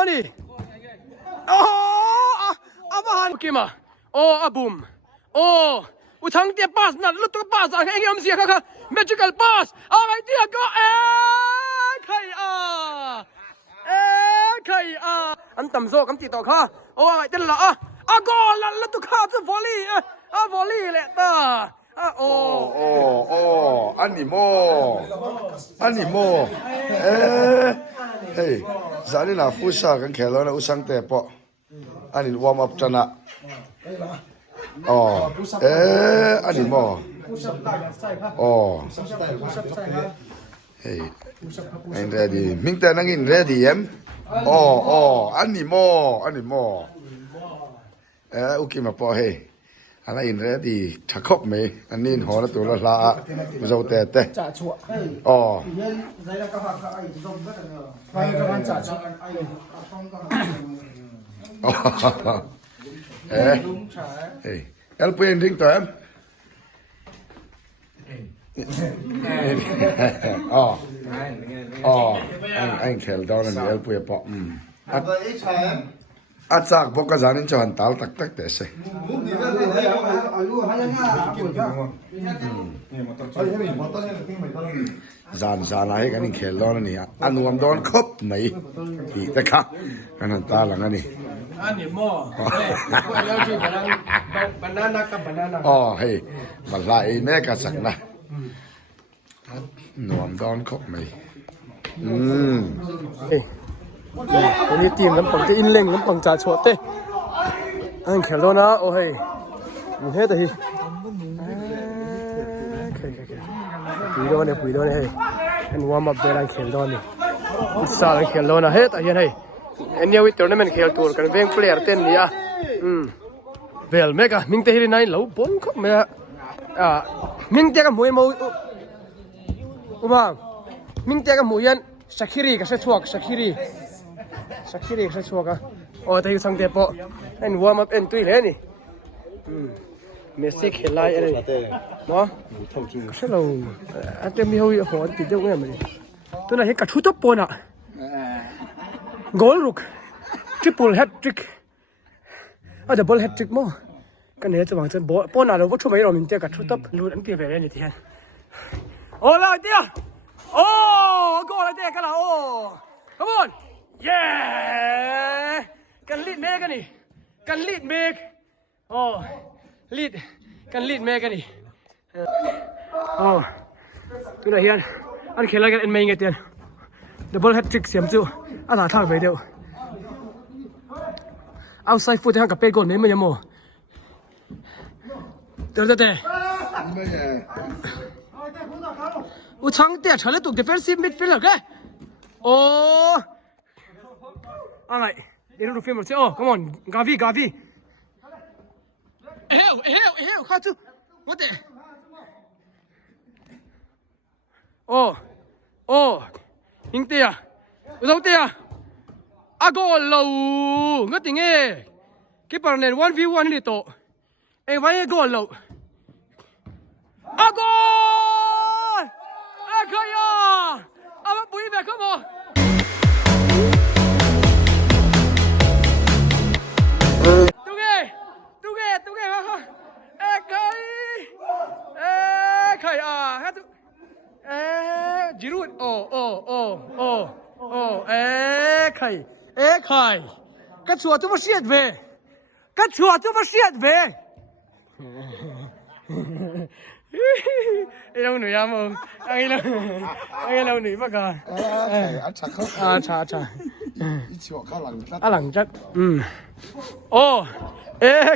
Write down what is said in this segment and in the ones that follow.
อันนี้โอ้อาบานกิมาโอ้อาบุมโอ้อุทังเตียปัสนั่นลุตปัสอะไรเงี้ยมันเสียค่ะเมจิคอลปัสอะไรเดียก็ใครใครอันต่ำโซ่คำติดต่อค่ะโอ้ยเดี๋ยวละกอลแล้วตุกข้าจะวอลลี่วอลลี่แหละตาโอ้อันนี้โมเฮ้ยจานี่น่ะฟูชากันแค่แล้วนะอุสังเตปะอันนี้วอร์มอัพจันนะอันนี้โมเฮ้ยI'm ready มิงแต่นั่งกิน ready เอ็มอันนี้โมโอเคมาพอเฮ้ยอันนั้น ready ทักคบไหมอันนี้หัวละตัวละละไม่ใช่แต่จ่าชัวไฟกำลังจ่าชัวเฮ้ยเอลเป็นดิ้งตัวเอ็มไอ้เขลดอนนี่เอลเป็นปะอาจากพวกกระจานินจวนตาลตักเตะเสจานอะไรกันนี่เขลดอนนี่อันวันดอนครบไหมอีกแต่ค่ะกันนั่นตาหลังนี่อันนี้หม้อแล้วที่บานาน่ากับบานาน่าเฮ้ยมันลายแม่กระสังนะนวมดอนครบไหมเฮ้ยวันนี้ทีมน้ำปังจะอินเล่งน้ำปังจ่าชัวเต้อันเขลโดนะโอ้ยมันเฮ้ยแต่ฮีปุ๋ยโดนเนี่ยเฮ้ยอันวอร์มอัพเวลาเขลโดนนี่สารเขลโดนะเฮ้ยแต่ยังไงอันนี้วิทย์ตัวนั้นมันเขลตัวกันเวงเพลย์เต้นนี่เวลเมกะมิงเตฮิรินายเหล่าบนก็เมะมิงเตะกับมวยมิงเตะกับมวยยันชักคิรีกับเชชวกชักคิรีกับเชชวกแต่อยู่สังเกตปะอันวอร์มอัพอันตุยเลยนี่เมสซี่เขลไล่อะไรมั้งใช่เราอันเต็มมีหัวติดเยอะเงี้ยมันตัวนั้นเห็นกระชุดตบปนโกลรุกทริปเปิลแฮตทริกดับเบิลแฮตทริกมั้งกันเนี่ยจะวางจะปนอะไรวะช่วยไม่เรามินเตะกระชุดตบลุ้นอันเดียวไปเลยนี่ทีนั้นโอ้แล้วเดียวโกลเตะกันละcome onกันลีดเมกันนี่กันลีดเมกลีดกันลีดเมกันนี่ตัวไหนเฮียนอันเขลกันเอ็นเมย์ไงเตียนดับเบิลแฮตทริกเสียมจู่อาถรรพ์ทางไปเดียวเอาไซฟูที่ห้างกับเป้ก่อนไม่ยังโม่เดี๋ยวอุชังเตะฉันเลยถูก defensive midfielder แกอะไรเดี๋ยวเราฟิล์มหมดสิcome on กาวีเฮ้ยข้าจู่ว่าแต่ยิงเตะอุทังเตะอากูเล่างั้นติงคิดปาร์เนอร์ 1v1 นี่โตไว้กูเล่าอากูใครมาปุยแบบเขาบอกตุ๊กมาใครฮะจิรุดใครกัดชัวตัวมาเสียดเว้ไอ้เราหนุ่ยอะมึงไอ้เราหนุ่ยปะกันชาหลังจัด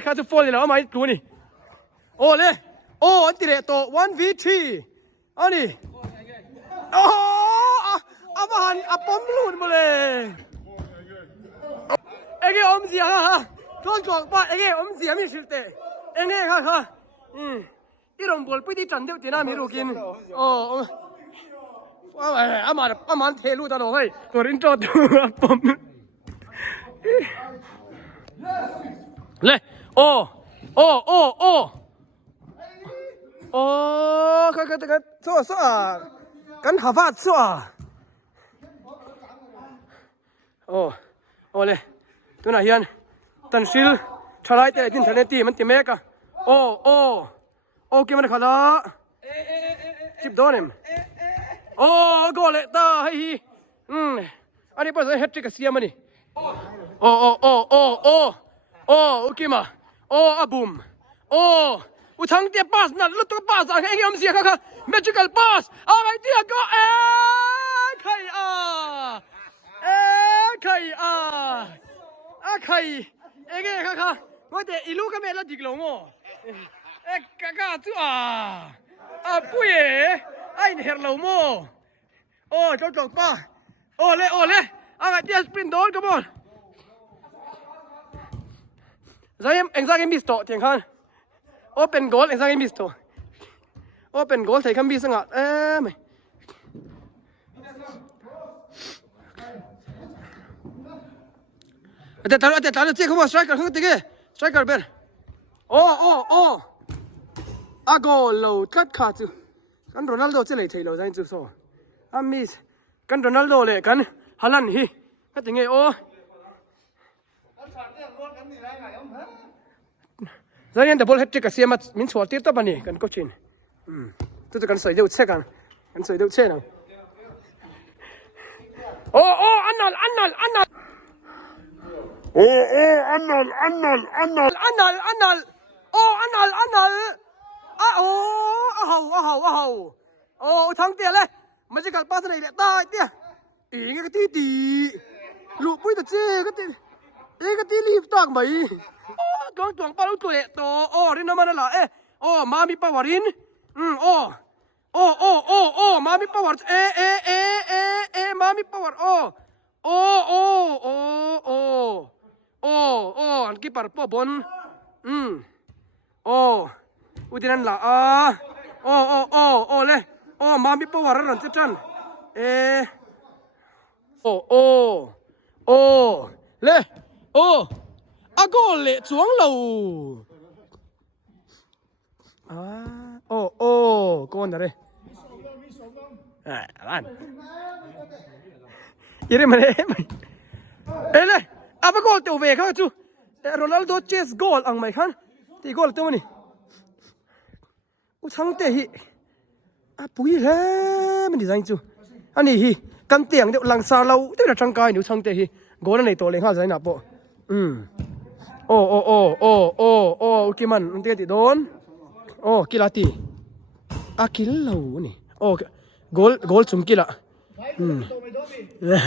ข้าจะฟ้อนเลยแล้วมาดูนี่เลยอันที่เด็ดโต 1v3 อันนี้อาบานอาปอมลุนมาเลยเอ็งอมเสียฮะท้องกองป้าเอ็งอมเสียมีชื่อเตะเอ็งค่ะอีรอมบอลไปที่จันเดียวตีน่ามีรูกินอามันเทลูตลอดเลยตัวรินจอดปมเลยกันซัวกันหาฟาดซัว เลยตัวไหนยันตันซิลทลายแต่ดินทะเลตีมันตีเมกะโอ้กี่มันขดาจิบโดนมโอ้โกเลตาให้ฮีอันนี้ภาษาเฮตริกเสียมันนี่โอ้กี่มาโอ้อาบุมโอ้อุทังเตียปัสนั่นลุตุปัสอะไรเงี้ยมันเสียค่ะเมจิคอลปัสอะไรเดียก็ใครใครเงี้ยค่ะว่าแต่อีลูกก็ไม่ละดิกลงอ๋กากาตัวปุ้ยไอ้เนี่ยเราโม่โอ้เจ้าจอกป้าโอ้เลยอะไรเดียสปรินโดนกันหมดSaya misto tiang kan. Open goal saya misto. Open goal saya kan bisa nggak? Mai. Ada taruh cek kamu striker kan tiga. Striker ber. Oh. Agol lo kat tu. Kan Ronaldo celai cai lo saya tu so. Amis kan Ronaldo le kan Halan hi. Kan tinggal Saya yang double hat-trick kasi mat min suat tir ta bani kan coachin. Tu kan soi deu che kan soi deu che nang. Anal. Anal. Ahau. Thang tia le. Magical pass này ta tia. Nghe cái tí. Lụ bui ta che cái tí. cái tí lift tag mai. Tuang pa lu tu le to. Rin naman na la. Mami pawarin. Mami power. Mami power. Ang keeper po bon. Udinan la. Le. Mami power ran chan. Le. Agol le chuang lo. Con đó đây. Bạn. Ini mana mày? Này, apa gol tu về kan tu? Ronaldo chase goal ang mai kan? Ti goal tu mana? Thắng tệ hi. Bui le, mình design tu. Anh hi, kan tiang được lang sa lâu, tức là trăng cai nếu thắng tệ hi. Goal này tổ lên ha giải nạp bộ. Kiman, nanti ti don. Kilati. Kilau ni. Gol cum kila. Le.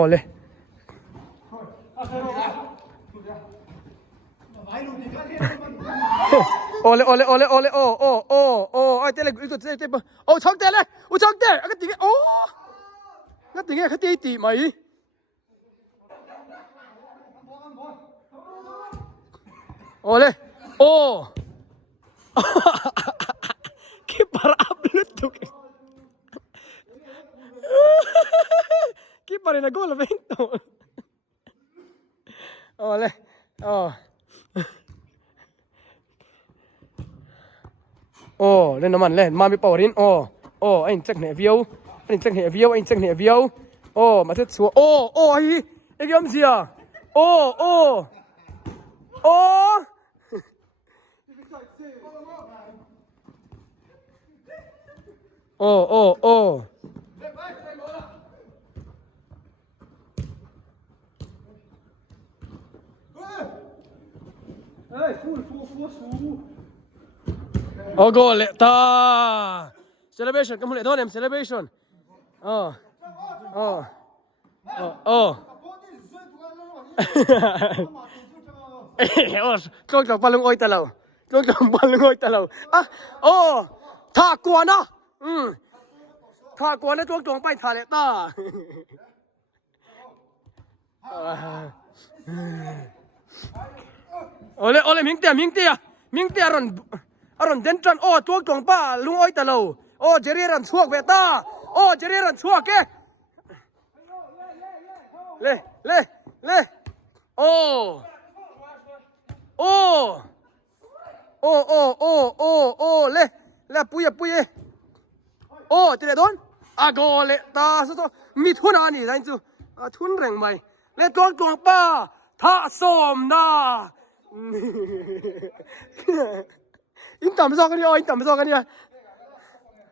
Ole. Ai tele itu tele. Chong tele. Chong tele. Cái tiếng cái tiếng cái tí mày. Ole. Keeper upload tu. Keeper na gol vento. Ole. Lên nó mặn lên, mami powerin. Anh chắc nè view. Mà thích xuống. Ai em gì à? Goal ta. Celebration, kamu lihat donem celebration. Tuang palung oi talau. Tha kuana. Tuang pai tha le ta. Ole ming tia aron dentran tuang pa lung oi talau. Jeriran suak beta. Jeriran suak ke. Le. Le. แล้วปุยปุยโอ้เจริญโดนอากอเลตาสุดมีทุนอันนี้ได้จูทุนแรงไหมเล่นกองป้าท่าส้มนะอินต่ำซอกกันดิอินต่ำซอกกันดิ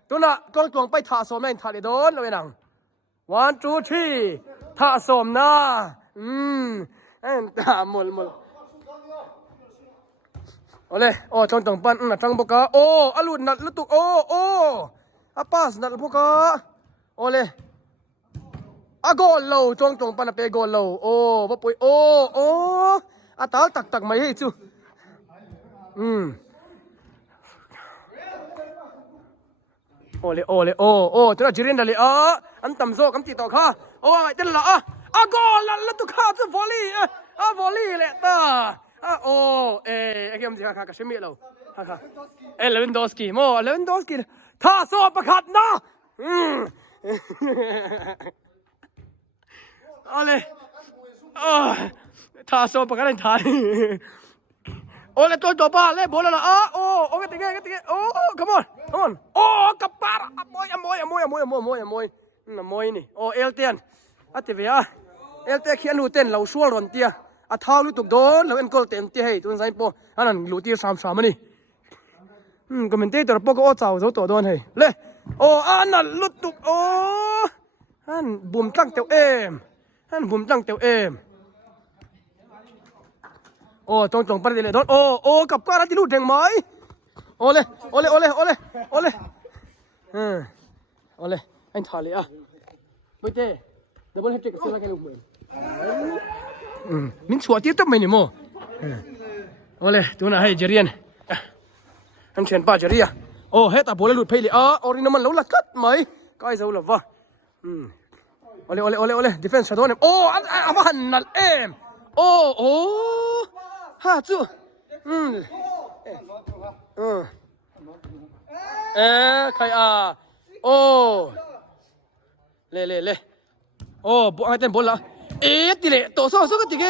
ตัวน่ะกองไปท่าส้มนั่นท่าเดโดนเลยนัง 1 2 3ท่าส้มนะตาหมดโอ้เลยโอ้จังปันจังบกะโอ้อลุนนัดลุตุโอ้อาปัสนัดพวกะโอ้เลยอากอลโลจงปันเปกอลโลโอ้ปะปุยโอ้อาตาตักไม่ให้จูโอ้เลยโอ้ตัวน่ะจีรินดาเลยอันต่ำโซกำตีต่อข้าโอ้ยเจ้าละอากอลลุตุข้าจะวอลลี่วอลลี่เลยตาโอ้ไอ้เกมที่ข้าก็เชื่อมีเราเลวินดอสกี้เลวินดอสกี้ท่าโซ่ประคัดนะเอาเลยท่าโซ่ประคัดในไทยโอ้เลยตัวป้าเลยบอลละโอ้กันติเกโอ้ come on โอ้กับปาร์มวยนี่โอ้เอลเตียนอัติเวียเอลเตียเขียนรูเต้นเราชัวร์รอนเตียท้าลุตุกโดนแล้วเอ็นกอลเต็มเตียให้ตัวนั้นปออันนั้นลุตีสามมันนี่คอมเมนเตอร์ปก็เจ้าตัวโดนให้เลยโอ้อันนั้นลุตุกโอ้อันบุ่มตั้งเตียวโอ้จงไปเลยโดนโอ้กับก้าที่รู้แดงไหมโอ้เลยไอ้ท่าเลยไม่เต้ดับเบิลเฮดเจ็กซื้อมาแค่ลูกมือมินชัวที่ต้องไม่เนี่ยโม่โอ้เลยตัวน่ะให้เจริญอันเชนป้าเจริญโอ้เฮ้ตาโบเลยหลุดไปเลยออรินมันหลุดละกัดไหมก็ไอ้เจ้าหลุดวะโอ้เลยดิเฟนส์ชาโดนโอ้อันว่าหันนั่นโอ้ฮะจูใครโอ้เล่โอ้บุกให้เต้นบอลละติเล่ตัวสู้กันติเก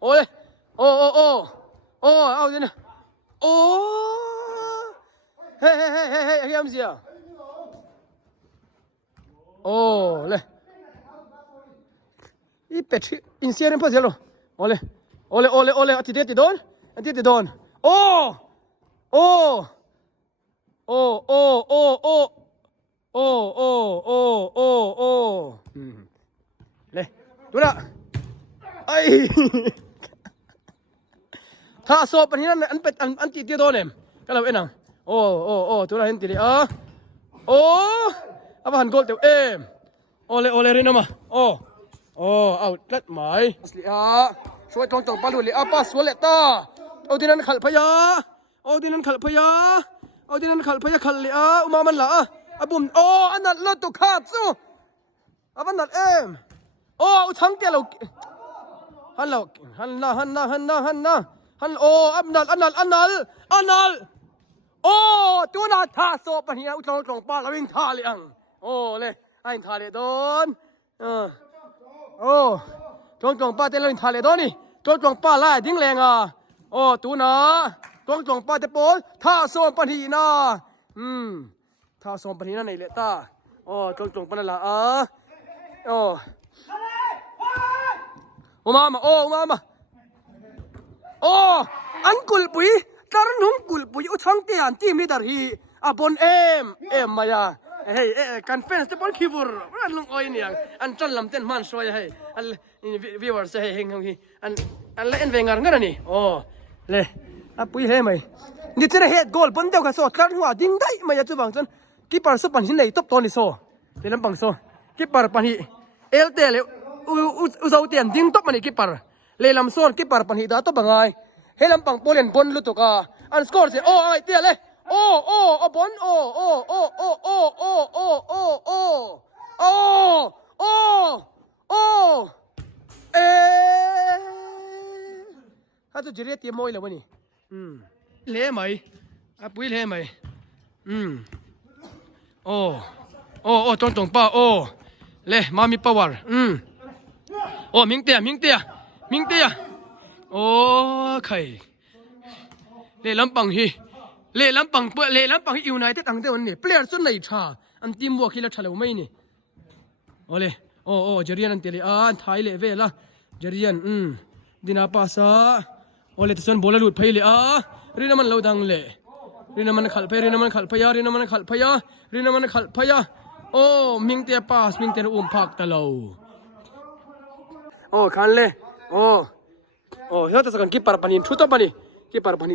โอ้เลยโอ้เอาดินะโอ้เฮ้ยมเสียโอ้เลยอีเป็ดอินเสียนพอเสียหรอโอ้เลยอันที่เด็ดโดนโอ้เลยดูนะไอ้ถ้าโซปันนี้นั่นอันเป็ดอันที่โดนเนี่ยก็เราเอ็นอ่ะโอ้ตัวเราเห็นตีเลยอาบันโกลเตียวโอ้เลยเรนมาเอาลัดหมายสิช่วยตรงปาลุเลยป้าสวยเลยตาเอาที่นั่นขัดพยาขัดเลยอุมามันละบุ๋มอันนั้นเราตุขาดสู้อันนั้นทั้งเดียวเราฮันอันนั้นตัวน่าท่าโซปะเนี่ยตรงป้าเราวิ่งท่าเลยโอ้เลยไอ้ท่าเลยโดนตรงป้าเต้นเราวิ่งท่าเลยโดนนี่ตรงป้าไล่ดิ้งแรงตัวน่ะตรงป้าเตโป้ท่าโซปะนี่นะท่าโซปะนี่นั่นไอ้เละตาตรงป้านั่นละมาอันกุลปุยการนุ่งกุลปุยทั้งเตียนทีมนี้ดารีบนมายาเฮ้ยกันแฟนสเตปอนคีบูร์อันลุงอ้อยเนี่ยอันจันลำเต้นมันสวยเฮ้ยอันวิวเวอร์เฮ้ยเฮงอันเล่นเวงานกันนี่เลยปุยเฮ้ยไหมนี่จะได้เฮดกอลบนเดียวกับโซ่การหัวดิ้งได้มายาจุบังจนกีปาร์สุปันหินไหนตบตัวนี่โซ่เดี๋ยวลำบังโซ่กีปาร์ปันหิเอลเตเลอุซาอุเตียนดิ้งตบมันนี่กีปาร์เลยลำโซ่กีปาร์ปันหิดาตบบังไงเฮลัมปังโปเลนบนลุตุกาอันสกอร์เสียไอ้เตี้ยเลยบนถ้าจะเรียกเตี้ยมวยแล้ววะนี่เละไหมปุ้ยเละไหมตรงป้าเละมามีปาวร์มิงเตี้ยโอ้ใครเล่ลำปังฮี เล่ลำปังเปเล่ลำปังอิวไนเต็ดตั้งแต่วันนี้เปลี่ยนส่วนไหนชาอันทีมวัวขี้ละชาเลวไม่นี่โอเลยโอ้เจริญอันเตลีไทยเลเวล่ะเจริญดินาปัสโอเลยแต่ส่วนบอลหลุดไปเลยรีนามันเราดังเลยรีนามันขัดไปรีนามันขัดพยารีนามันขัดพยารีนามันขัดพยาโอ้มิงเตียปัสมิงเตียพักตะเลวโอ้ขันเลยโอ้เฮ้ยแต่สักกี่ปาร์พันชุดต่อไปนี่กี่ปาร์พัน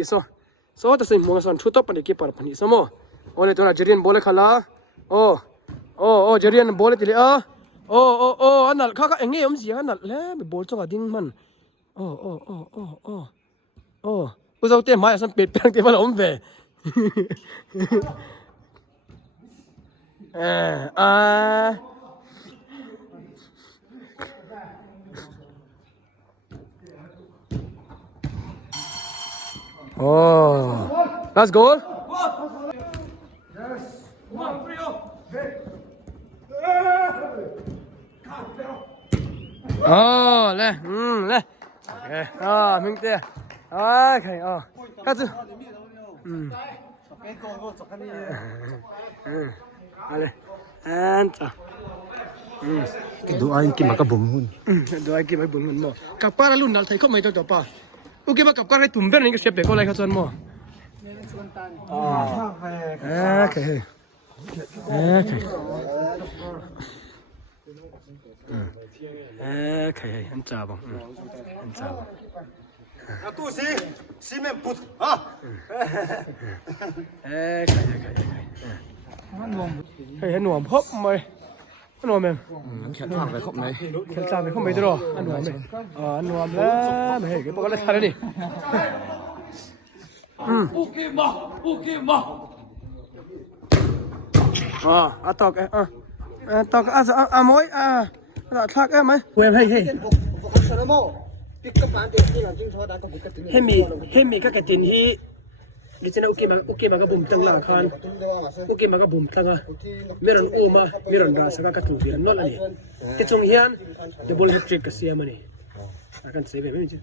so ta sei mo san thuto pani ki par pani samo ole tora jerian bole khala o jerian bole tili anal kha enge si anal le me bol choka ding man uzau te mai san pet pang te bal ve let's go. Yes. One, three, le, okay. Minh Tê. Okay, cắt chứ. Ale, and cái đồ anh kia mà cái bùm hun. Đồ anh kia mà bùm hun mà. Cặp pa là luôn nào thấy không mấy cho pa. Ok mà cặp cái tụm bên này cái xếp để có lại cái chân mà. Okay. Anh chào bạn. Anh chào bạn. Tu si men put. Anh nuông hop mày. Anh nuông mày. Khét tạm phải khóc này. Khét tạm phải không mấy đâu. Anh nuông mày. Anh nuông lá mày cái bao cái thằng này. Ok mà. Tao cái tao cái mối thắc em ấy. Em hay. Hemi các cái tin hi. Đi trên ok mà cái bùm tăng là khan. Ok mà cái bùm tăng meron uma meron rasa các tu bian not ani. Cái chung hian double hat trick cái sia mani. Akan save em chứ.